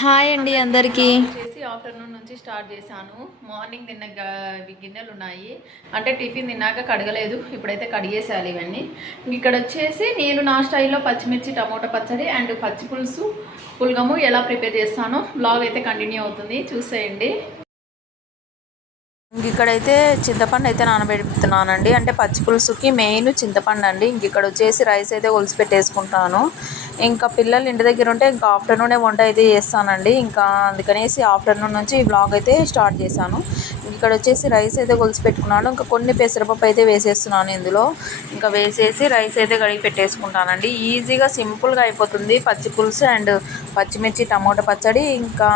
Hi అండి అందరికీ. వచ్చేసి ఆఫ్టర్నూన్ నుంచి స్టార్ట్ చేశాను. మార్నింగ్ తిన్న గిన్నెలు ఉన్నాయి, అంటే టిఫిన్ తిన్నాక కడగలేదు, ఇప్పుడైతే కడిగేసేయాలి ఇవన్నీ. ఇక్కడ వచ్చేసి నేను నా స్టైల్లో పచ్చిమిర్చి టమోటా పచ్చడి అండ్ పచ్చి పులుసు పులగము ఎలా ప్రిపేర్ చేస్తానో బ్లాగ్ అయితే కంటిన్యూ అవుతుంది, చూసేయండి. ఇక్కడైతే చింతపండు అయితే నానబెడుతున్నానండి. అంటే పచ్చి పులుసుకి మెయిన్ చింతపండు అండి. ఇక్కడ వచ్చేసి రైస్ అయితే ఒలిసి పెట్టేసుకుంటాను. ఇంకా పిల్లలు ఇంటి దగ్గర ఉంటే ఇంకా ఆఫ్టర్నూనే వంట అయితే చేస్తానండి. ఇంకా అందుకనేసి ఆఫ్టర్నూన్ నుంచి ఈ బ్లాగ్ అయితే స్టార్ట్ చేశాను. ఇక్కడ వచ్చేసి రైస్ అయితే ఒలిసి పెట్టుకున్నాను. ఇంకా కొన్ని పెసరపప్పు అయితే వేసేస్తున్నాను ఇందులో. ఇంకా వేసేసి రైస్ అయితే కడిగి పెట్టేసుకుంటానండి. ఈజీగా సింపుల్గా అయిపోతుంది పచ్చి పులుసు అండ్ పచ్చిమిర్చి టమోటా పచ్చడి. ఇంకా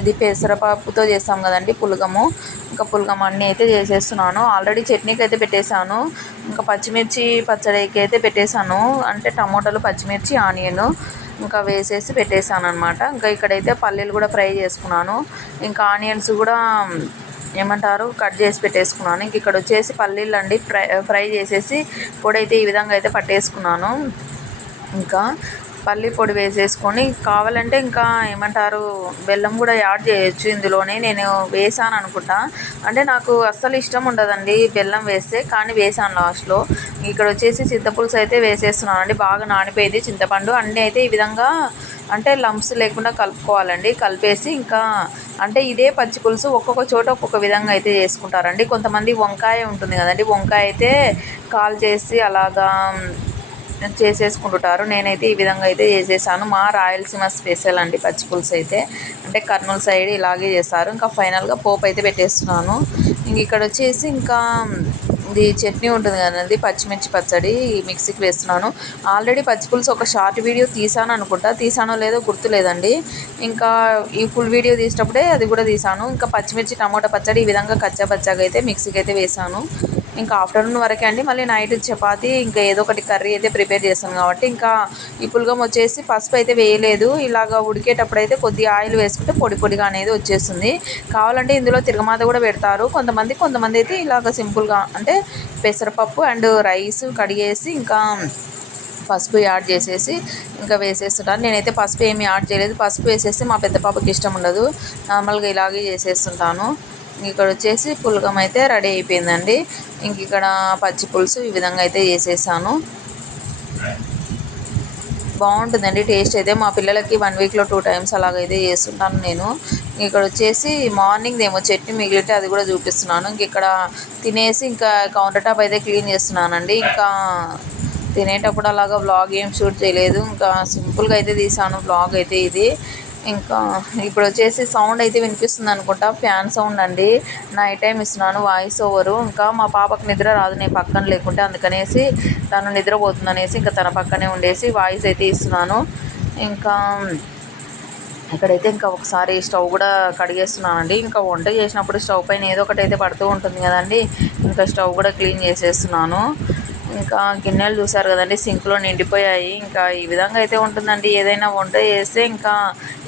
ఇది పెసరపప్పుతో చేస్తాం కదండి పులగము. ఇంకా పులగం అన్నీ అయితే చేసేస్తున్నాను. ఆల్రెడీ చట్నీకి అయితే పెట్టేశాను. ఇంకా పచ్చిమిర్చి పచ్చడికి అయితే పెట్టేశాను. అంటే టమోటాలు పచ్చిమిర్చి ఆనియన్ ఇంకా వేసేసి పెట్టేశాను అనమాట. ఇంకా ఇక్కడైతే పల్లీలు కూడా ఫ్రై చేసుకున్నాను. ఇంకా ఆనియన్స్ కూడా ఏమంటారు కట్ చేసి పెట్టేసుకున్నాను. ఇంక ఇక్కడ వచ్చేసి పల్లీలు అండి ఫ్రై చేసేసి పొడి అయితే ఈ విధంగా అయితే పట్టేసుకున్నాను. ఇంకా పల్లి పొడి వేసేసుకొని కావాలంటే ఇంకా ఏమంటారు బెల్లం కూడా యాడ్ చేయొచ్చు ఇందులోనే. నేను వేసాను అనుకుంటా, అంటే నాకు అస్సలు ఇష్టం ఉండదండి బెల్లం వేస్తే, కానీ వేసాను లాస్ట్లో. ఇక్కడ వచ్చేసి చింతపులుసు అయితే వేసేస్తున్నాను అండి. బాగా నానిపోయింది చింతపండు. అన్నీ అయితే ఈ విధంగా అంటే లంప్స్ లేకుండా కలుపుకోవాలండి. కలిపేసి ఇంకా అంటే ఇదే పచ్చి పులుసు ఒక్కొక్క చోట ఒక్కొక్క విధంగా అయితే చేసుకుంటారండి. కొంతమంది వంకాయ ఉంటుంది కదండి, వంకాయ అయితే కాల్ చేసి అలాగా చేసేసుకుంటుంటారు. నేనైతే ఈ విధంగా అయితే చేసేసాను. మా రాయలసీమ స్పెషల్ అండి పచ్చి పులుసు అయితే, అంటే కర్నూలు సైడ్ ఇలాగే చేస్తారు. ఇంకా ఫైనల్గా పోపు అయితే పెట్టేస్తున్నాను. ఇంక ఇక్కడ వచ్చేసి ఇంకా ఇది చట్నీ ఉంటుంది కదండి, పచ్చిమిర్చి పచ్చడి మిక్సీకి వేస్తున్నాను. ఆల్రెడీ పచ్చి పులుసు ఒక షార్ట్ వీడియో తీసాను అనుకుంటా, తీసానో లేదో గుర్తులేదండి. ఇంకా ఈ ఫుల్ వీడియో తీసేటప్పుడే అది కూడా తీసాను. ఇంకా పచ్చిమిర్చి టమోటా పచ్చడి ఈ విధంగా కచ్చా పచ్చాగా అయితే మిక్సీకి అయితే వేసాను. ఇంకా ఆఫ్టర్నూన్ వరకే అండి. మళ్ళీ నైట్ చపాతి ఇంకా ఏదో ఒకటి కర్రీ అయితే ప్రిపేర్ చేస్తాను కాబట్టి ఇంకా ఈ పులగం వచ్చేసి పసుపు అయితే వేయలేదు. ఇలాగ ఉడికేటప్పుడు అయితే కొద్దిగా ఆయిల్ వేసుకుంటే పొడి పొడిగా అనేది వచ్చేస్తుంది. కావాలంటే ఇందులో తిరగమాత కూడా పెడతారు కొంతమంది అయితే ఇలాగ సింపుల్గా అంటే పెసరపప్పు అండ్ రైస్ కడిగేసి ఇంకా పసుపు యాడ్ చేసేసి ఇంకా వేసేస్తుంటాను. నేనైతే పసుపు ఏమి యాడ్ చేయలేదు. పసుపు వేసేసి మా పెద్ద పాపకి ఇష్టం ఉండదు, నార్మల్గా ఇలాగే చేసేస్తుంటాను. ఇక్కడ వచ్చేసి పులగం అయితే రెడీ అయిపోయిందండి. ఇంక ఇక్కడ పచ్చి పులుసు ఈ విధంగా అయితే చేసేసాను. బాగుంటుందండి టేస్ట్ అయితే. మా పిల్లలకి 1 వీక్లో 2 టైమ్స్ అలాగైతే చేస్తుంటాను నేను. ఇక్కడ వచ్చేసి మార్నింగ్ ఏమో చట్నీ మిగిలితే అది కూడా చూపిస్తున్నాను. ఇంక ఇక్కడ తినేసి ఇంకా కౌంటర్ టాప్ అయితే క్లీన్ చేస్తున్నానండి. ఇంకా తినేటప్పుడు అలాగా వ్లాగ్ ఏం షూట్ చేయలేదు, ఇంకా సింపుల్గా అయితే తీసాను వ్లాగ్ అయితే ఇది. ఇంకా ఇప్పుడు వచ్చేసి సౌండ్ అయితే వినిపిస్తుంది అనుకుంటా, ఫ్యాన్ సౌండ్ అండి. నైట్ టైం ఇస్తున్నాను వాయిస్ ఓవరు. ఇంకా మా పాపకు నిద్ర రాదు నేను పక్కన లేకుంటే, అందుకనేసి తను నిద్రపోతుంది అనేసి ఇంకా తన పక్కనే ఉండేసి వాయిస్ అయితే ఇస్తున్నాను. ఇంకా ఇక్కడైతే ఇంకా ఒకసారి స్టవ్ కూడా కడిగేస్తున్నానండి. ఇంకా వంట చేసినప్పుడు స్టవ్ పైన ఏదో ఒకటి అయితే పడుతూ ఉంటుంది కదండి, ఇంకా స్టవ్ కూడా క్లీన్ చేసేస్తున్నాను. ఇంకా గిన్నెలు చూసారు కదండి సింక్లో నిండిపోయాయి. ఇంకా ఈ విధంగా అయితే ఉంటుందండి ఏదైనా వంట చేస్తే. ఇంకా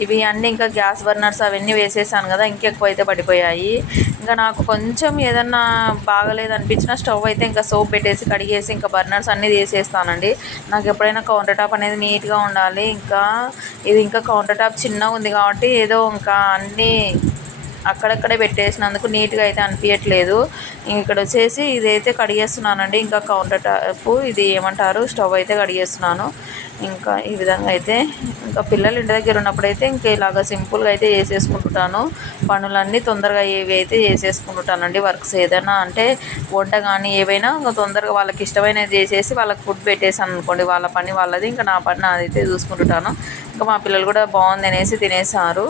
ఇవి అన్నీ ఇంకా గ్యాస్ బర్నర్స్ అవన్నీ వేసేసాను కదా, ఇంకెక్కువ అయితే పడిపోయాయి. ఇంకా నాకు కొంచెం ఏదన్నా బాగలేదు అనిపించిన స్టవ్ అయితే ఇంకా సోప్ పెట్టేసి కడిగేసి ఇంకా బర్నర్స్ అన్నీ తీసేస్తానండి. నాకు ఎప్పుడైనా కౌంటర్ టాప్ అనేది నీట్గా ఉండాలి. ఇంకా ఇది ఇంకా కౌంటర్ టాప్ చిన్నగా ఉంది కాబట్టి ఏదో ఇంకా అన్నీ అక్కడక్కడే పెట్టేసినందుకు నీట్గా అయితే అనిపించట్లేదు. ఇక్కడ వచ్చేసి ఇదైతే కడిగేస్తున్నానండి. ఇంకా కౌంటర్ టాప్ ఇది ఏమంటారు స్టవ్ అయితే కడిగేస్తున్నాను. ఇంకా ఈ విధంగా అయితే ఇంకా పిల్లలు ఇంటి దగ్గర ఉన్నప్పుడైతే ఇంకా ఇలాగ సింపుల్గా అయితే చేసేసుకుంటుంటాను. పనులన్నీ తొందరగా ఏవి అయితే చేసేసుకుంటుంటానండి. వర్క్స్ ఏదైనా అంటే వంట కానీ ఏవైనా ఇంకా తొందరగా వాళ్ళకి ఇష్టమైనది చేసేసి వాళ్ళకి ఫుడ్ పెట్టేసాను అనుకోండి, వాళ్ళ పని వాళ్ళది, ఇంకా నా పని నాదైతే చూసుకుంటుంటాను. ఇంకా మా పిల్లలు కూడా బాగుంది అనేసి తినేసారు.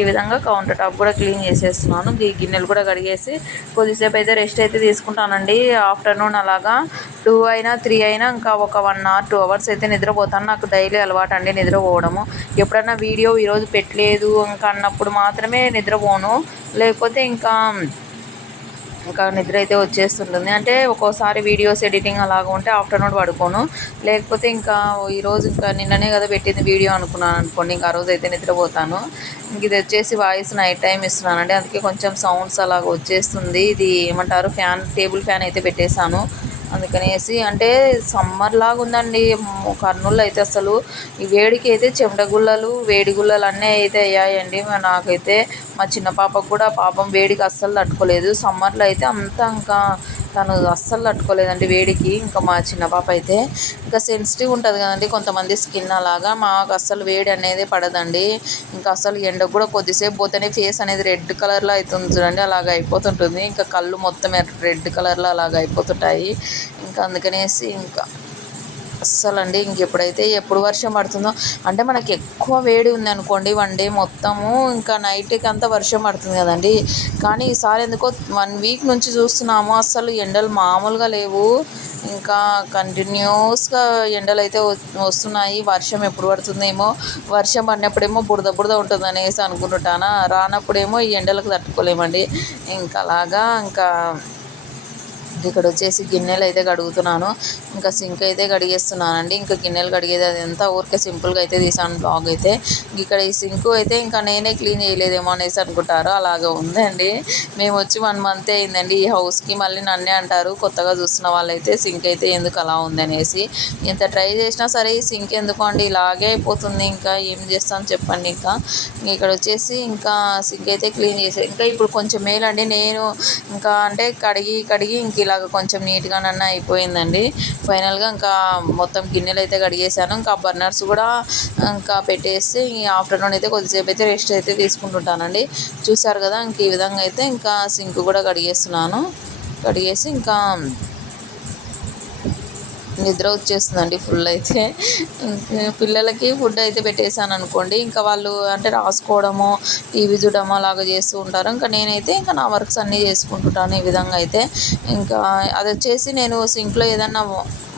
ఈ విధంగా కౌంటర్ టాప్ కూడా క్లీన్ చేసేస్తున్నాను. ఈ గిన్నెలు కూడా కడిగేసి కొద్దిసేపు అయితే రెస్ట్ అయితే తీసుకుంటానండి. ఆఫ్టర్నూన్ అలాగా 2 అయినా 3 అయినా ఇంకా ఒక 1 అవర్ 2 అవర్స్ అయితే నిద్రపోతాను. నాకు డైలీ అలవాటు అండి నిద్రపోవడము. ఎప్పుడైనా వీడియో ఈరోజు పెట్టలేదు ఇంకా అన్నప్పుడు మాత్రమే నిద్రపోను, లేకపోతే ఇంకా నిద్ర అయితే వచ్చేస్తుంటుంది. అంటే ఒక్కోసారి వీడియోస్ ఎడిటింగ్ అలాగ ఉంటే ఆఫ్టర్నూన్ పడుకోను, లేకపోతే ఇంకా ఈరోజు ఇంకా నిన్ననే కదా పెట్టింది వీడియో అనుకున్నాను అనుకోండి, ఇంకా ఆ రోజు అయితే నిద్రపోతాను. ఇంక ఇది వచ్చేసి వాయిస్ నైట్ టైం ఇస్తున్నానండి, అందుకే కొంచెం సౌండ్స్ అలాగ వచ్చేస్తుంది. ఇది ఏమంటారు ఫ్యాన్, టేబుల్ ఫ్యాన్ అయితే పెట్టేశాను. అందుకనేసి అంటే సమ్మర్ లాగా ఉందండి. కర్నూలులో అయితే అసలు ఈ వేడికి అయితే చెమటగుల్లలు వేడి గుల్లలు అన్నీ అయితే అయ్యాయండి. నాకైతే మా చిన్న పాపకు కూడా పాపం వేడికి అస్సలు తట్టుకోలేదు. సమ్మర్లో అయితే అంతా ఇంకా తను అస్సలు తట్టుకోలేదండి వేడికి. ఇంకా మా చిన్న పాప అయితే ఇంకా సెన్సిటివ్ ఉంటుంది కదండి కొంతమంది స్కిన్, అలాగా మాకు అస్సలు వేడి అనేది పడదండి. ఇంకా అసలు ఎండకు కూడా కొద్దిసేపు పోతేనే ఫేస్ అనేది రెడ్ కలర్లో అవుతుంది చూడండి, అలాగ అయిపోతుంటుంది. ఇంకా కళ్ళు మొత్తం రెడ్ కలర్లో అలాగ అయిపోతుంటాయి. ఇంకా అందుకనేసి ఇంకా అస్సలు అండి ఇంకెప్పుడైతే ఎప్పుడు వర్షం పడుతుందో, అంటే మనకి ఎక్కువ వేడి ఉంది అనుకోండి 1 డే మొత్తము, ఇంకా నైట్కి అంతా వర్షం పడుతుంది కదండి. కానీ ఈసారి ఎందుకో 1 వీక్ నుంచి చూస్తున్నాము అస్సలు ఎండలు మామూలుగా లేవు. ఇంకా కంటిన్యూస్గా ఎండలు అయితే వస్తున్నాయి. వర్షం ఎప్పుడు పడుతుందేమో, వర్షం పడినప్పుడేమో బురద బురద ఉంటుంది అనేసి అనుకుంటుంటానా, రానప్పుడేమో ఈ ఎండలకు తట్టుకోలేమండి. ఇంకా అలాగా ఇంకా ఇక్కడ వచ్చేసి గిన్నెలు అయితే కడుగుతున్నాను. ఇంకా సింక్ అయితే కడిగేస్తున్నానండి. ఇంకా గిన్నెలు కడిగేది అది ఎంత ఊరికే సింపుల్గా అయితే తీసాను బ్లాగ్ అయితే. ఇక్కడ ఈ సింక్ అయితే ఇంకా నేనే క్లీన్ చేయలేదేమో అనేసి అనుకుంటారు, అలాగ ఉందండి. మేము వచ్చి 1 మంత్ అయిందండి ఈ హౌస్కి. మళ్ళీ నన్నే అంటారు కొత్తగా చూస్తున్న వాళ్ళైతే సింక్ అయితే ఎందుకు అలా ఉందనేసి. ఎంత ట్రై చేసినా సరే ఈ సింక్ ఎందుకు అండి ఇలాగే అయిపోతుంది. ఇంకా ఏం చేస్తాను చెప్పండి. ఇంకా ఇక్కడ వచ్చేసి ఇంకా సింక్ అయితే క్లీన్ చేసే, ఇంకా ఇప్పుడు కొంచెం మేలండి. నేను ఇంకా అంటే కడిగి ఇంక ఇలాగ కొంచెం నీట్గానన్నా అయిపోయిందండి. ఫైనల్గా ఇంకా మొత్తం గిన్నెలు అయితే కడిగేసాను. ఇంకా బర్నర్స్ కూడా ఇంకా పెట్టేసి ఆఫ్టర్నూన్ అయితే కొద్దిసేపు అయితే రెస్ట్ అయితే తీసుకుంటుంటానండి. చూసారు కదా ఇంక ఈ విధంగా అయితే ఇంకా సింక్ కూడా కడిగేస్తున్నాను. కడిగేసి ఇంకా నిద్ర వచ్చేస్తుందండి ఫుల్ అయితే. పిల్లలకి ఫుడ్ అయితే పెట్టేశాను అనుకోండి, ఇంకా వాళ్ళు అంటే రాసుకోవడము, టీవీ చూడడము అలాగ చేస్తూ ఉంటారు. ఇంకా నేనైతే ఇంకా నా వర్క్స్ అన్నీ చేసుకుంటుంటాను ఈ విధంగా అయితే. ఇంకా అది వచ్చేసి నేను సింక్లో ఏదన్నా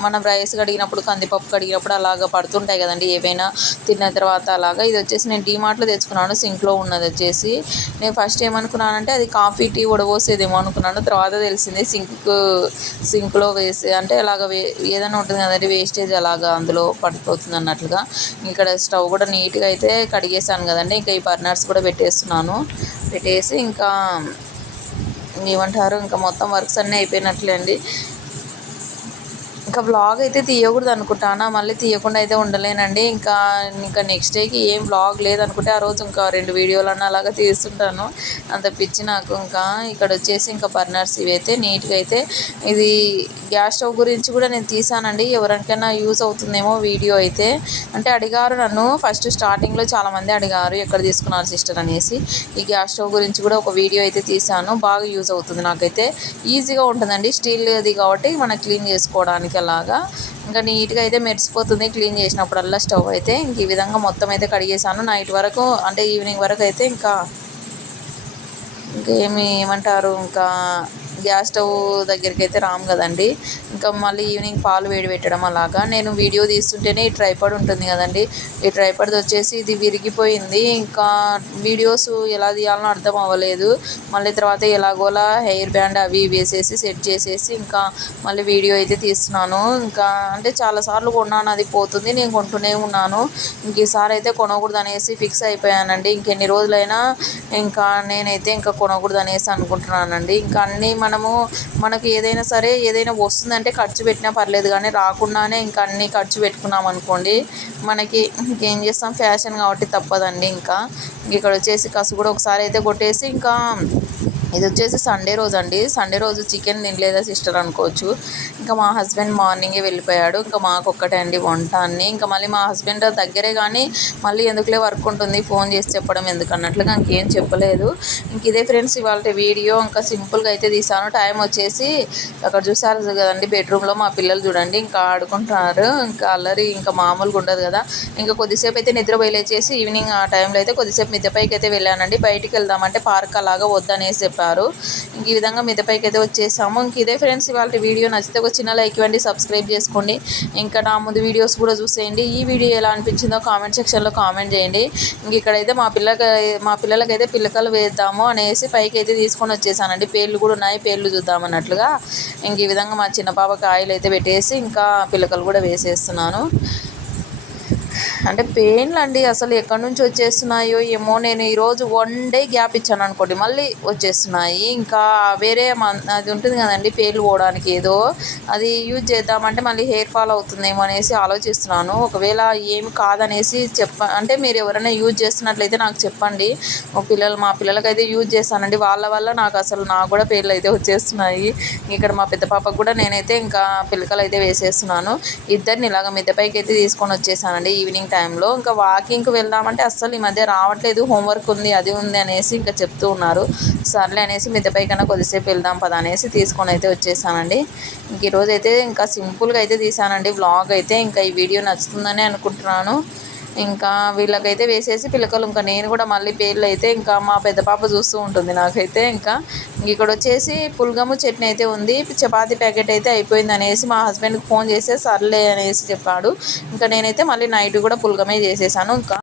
మనం రైస్ కడిగినప్పుడు, కందిపప్పు కడిగినప్పుడు అలాగ పడుతుంటాయి కదండి ఏవైనా తిన్న తర్వాత అలాగా. ఇది వచ్చేసి నేను డీమార్ట్లో తెచ్చుకున్నాను. సింక్లో ఉన్నది వచ్చేసి నేను ఫస్ట్ ఏమనుకున్నానంటే అది కాఫీ టీ వడబోసేదేమో అనుకున్నాను. తర్వాత తెలిసింది సింక్లో వేసి అంటే అలాగ ఏదైనా ఉంటుంది కదండి వేస్టేజ్ అలాగా అందులో పడిపోతుంది అన్నట్లుగా. ఇక్కడ స్టవ్ కూడా నీట్గా అయితే కడిగేసాను కదండి. ఇంకా ఈ బర్నర్స్ కూడా పెట్టేసి ఇంకా ఏమంటారు ఇంకా మొత్తం వర్క్స్ అన్నీ అయిపోయినట్లే అండి. ఇంకా వ్లాగ్ అయితే తీయకూడదు అనుకుంటాను, మళ్ళీ తీయకుండా అయితే ఉండలేనండి. ఇంకా నెక్స్ట్ డేకి ఏం వ్లాగ్ లేదనుకుంటే ఆ రోజు ఇంకా 2 వీడియోలన్నా అలాగా తీస్తుంటాను, అంత పిచ్చి నాకు. ఇంకా ఇక్కడ వచ్చేసి ఇంకా బర్నర్స్ ఇవైతే నీట్గా అయితే, ఇది గ్యాస్ స్టవ్ గురించి కూడా నేను తీసానండి. ఎవరికైనా యూజ్ అవుతుందేమో వీడియో అయితే. అంటే అడిగారు నన్ను ఫస్ట్ స్టార్టింగ్లో చాలామంది అడిగారు ఎక్కడ తీసుకున్నారు సిస్టర్ అనేసి. ఈ గ్యాస్ స్టవ్ గురించి కూడా ఒక వీడియో అయితే తీసాను. బాగా యూజ్ అవుతుంది నాకైతే, ఈజీగా ఉంటుందండి. స్టీల్ది కాబట్టి మనం క్లీన్ చేసుకోవడానికి అలాగా ఇంకా నీట్గా అయితే మెరిసిపోతుంది క్లీన్ చేసినప్పుడల్లా స్టవ్ అయితే. ఇంక ఈ విధంగా మొత్తం అయితే కడిగేసాను నైట్ వరకు, అంటే ఈవినింగ్ వరకు అయితే. ఇంకా ఏమంటారు ఇంకా గ్యాస్ స్టవ్ దగ్గరికి అయితే రాము కదండి. ఇంకా మళ్ళీ ఈవినింగ్ పాలు వేడి పెట్టడం అలాగా. నేను వీడియో తీస్తుంటేనే ఈ ట్రైపాడ్ ఉంటుంది కదండి, ఈ ట్రైపాడ్ది వచ్చేసి ఇది విరిగిపోయింది. ఇంకా వీడియోస్ ఎలా తీయాలనో అర్థం అవ్వలేదు. మళ్ళీ తర్వాత ఎలాగోలా హెయిర్ బ్యాండ్ అవి వేసేసి సెట్ చేసేసి ఇంకా మళ్ళీ వీడియో అయితే తీస్తున్నాను. ఇంకా అంటే చాలాసార్లు కొన్నాను, అది పోతుంది, నేను కొంటూనే ఉన్నాను. ఇంక ఈసారి అయితే కొనకూడదు అనేసి ఫిక్స్ అయిపోయానండి. ఇంకెన్ని రోజులైనా ఇంకా నేనైతే ఇంకా కొనకూడదు అనేసి అనుకుంటున్నానండి. ఇంకా అన్నీ మనకి ఏదైనా సరే ఏదైనా వస్తుందంటే ఖర్చు పెట్టినా పర్లేదు, కానీ రాకుండానే ఇంకా అన్నీ ఖర్చు పెట్టుకున్నాం అనుకోండి మనకి ఇంకేం చేస్తాం, ఫ్యాషన్ కాబట్టి తప్పదండి. ఇంకా ఇక్కడ వచ్చేసి కసు కూడా ఒకసారి అయితే కొట్టేసి, ఇంకా ఇది వచ్చేసి సండే రోజు అండి. సండే రోజు చికెన్ తినలేదా సిస్టర్ అనుకోవచ్చు. ఇంకా మా హస్బెండ్ మార్నింగే వెళ్ళిపోయాడు. ఇంకా మాకు ఒక్కటే అండి వంట అన్నీ. ఇంకా మళ్ళీ మా హస్బెండ్ దగ్గరే, కానీ మళ్ళీ ఎందుకులే వర్క్ ఉంటుంది ఫోన్ చేసి చెప్పడం ఎందుకు అన్నట్లుగా ఇంకేం చెప్పలేదు. ఇంక ఇదే ఫ్రెండ్స్ ఇవాళ వీడియో. ఇంకా సింపుల్గా అయితే తీసాను. టైం వచ్చేసి అక్కడ చూసారు కదండి బెడ్రూమ్లో మా పిల్లలు చూడండి ఇంకా ఆడుకుంటున్నారు. ఇంకా అల్లరి ఇంకా మామూలుగా ఉండదు కదా. ఇంకా కొద్దిసేపు అయితే నిద్రపోయి లేచేసి ఈవినింగ్ ఆ టైంలో అయితే కొద్దిసేపు మిద్దెపైకి అయితే వెళ్ళానండి. బయటికి వెళ్దామంటే పార్క్ అలాగా వద్దనేసి చెప్పారు. ఇంక ఈ విధంగా మిద్దెపైకి అయితే వచ్చేసాము. ఇంక ఇదే ఫ్రెండ్స్ ఇవాళ వీడియో. నచ్చితే ఒక చిన్న లైక్ ఇవ్వండి, సబ్స్క్రైబ్ చేసుకోండి. ఇంకా నా ముందు వీడియోస్ కూడా చూసేయండి. ఈ వీడియో ఎలా అనిపించిందో కామెంట్ సెక్షన్లో కామెంట్ చేయండి. ఇంక ఇక్కడైతే మా పిల్లలకైతే పిల్లకలు వేద్దాము అనేసి పైకి అయితే తీసుకొని వచ్చేసానండి. పేర్లు కూడా ఉన్నాయి, పేర్లు చూద్దామన్నట్లుగా. ఇంక ఈ విధంగా మా చిన్న పాపకి ఆయిల్ అయితే పెట్టేసి ఇంకా పిల్లకలు కూడా వేసేస్తున్నాను. అంటే పెయిన్లు అండి అసలు ఎక్కడి నుంచి వచ్చేస్తున్నాయో ఏమో. నేను ఈరోజు 1 డే గ్యాప్ ఇచ్చాను అనుకోండి, మళ్ళీ వచ్చేస్తున్నాయి. ఇంకా వేరే అది ఉంటుంది కదండి పేర్లు పోవడానికి ఏదో, అది యూజ్ చేద్దామంటే మళ్ళీ హెయిర్ ఫాల్ అవుతుందేమో అనేసి ఆలోచిస్తున్నాను. ఒకవేళ ఏమి కాదనేసి అంటే మీరు ఎవరైనా యూజ్ చేస్తున్నట్లయితే నాకు చెప్పండి. మా పిల్లలకైతే యూజ్ చేస్తానండి, వాళ్ళ వల్ల నాకు కూడా పేర్లు అయితే వచ్చేస్తున్నాయి. ఇక్కడ మా పెద్ద పాపకు కూడా నేనైతే ఇంకా పిలకలు అయితే వేసేస్తున్నాను. ఇద్దరిని ఇలాగ మిద్దెపైకి అయితే తీసుకొని వచ్చేసానండి ఈవినింగ్ టైంలో. ఇంకా వాకింగ్కి వెళ్దామంటే అస్సలు ఈ మధ్య రావట్లేదు, హోంవర్క్ ఉంది అది ఉంది అనేసి ఇంకా చెప్తూ ఉన్నారు. సర్లే అనేసి మిద్దెపై కన్నా కొద్దిసేపు వెళ్దాం పదా అనేసి తీసుకొని అయితే వచ్చేసానండి. ఇంక ఈరోజు అయితే ఇంకా సింపుల్గా అయితే తీసానండి వ్లాగ్ అయితే. ఇంకా ఈ వీడియో నచ్చుతుందని అనుకుంటున్నాను. ఇంకా వీళ్ళకైతే వేసేసి పిలకలు, ఇంకా నేను కూడా మళ్ళీ పేర్లు అయితే ఇంకా మా పెద్ద పాప చూస్తూ ఉంటుంది నాకైతే. ఇంకా ఇక్కడ వచ్చేసి పులగము చట్నీ అయితే ఉంది, చపాతీ ప్యాకెట్ అయితే అయిపోయింది అనేసి మా హస్బెండ్కి ఫోన్ చేస్తే సర్లే అనేసి చెప్పాడు. ఇంకా నేనైతే మళ్ళీ నైట్ కూడా పులగమే చేసేసాను. ఇంకా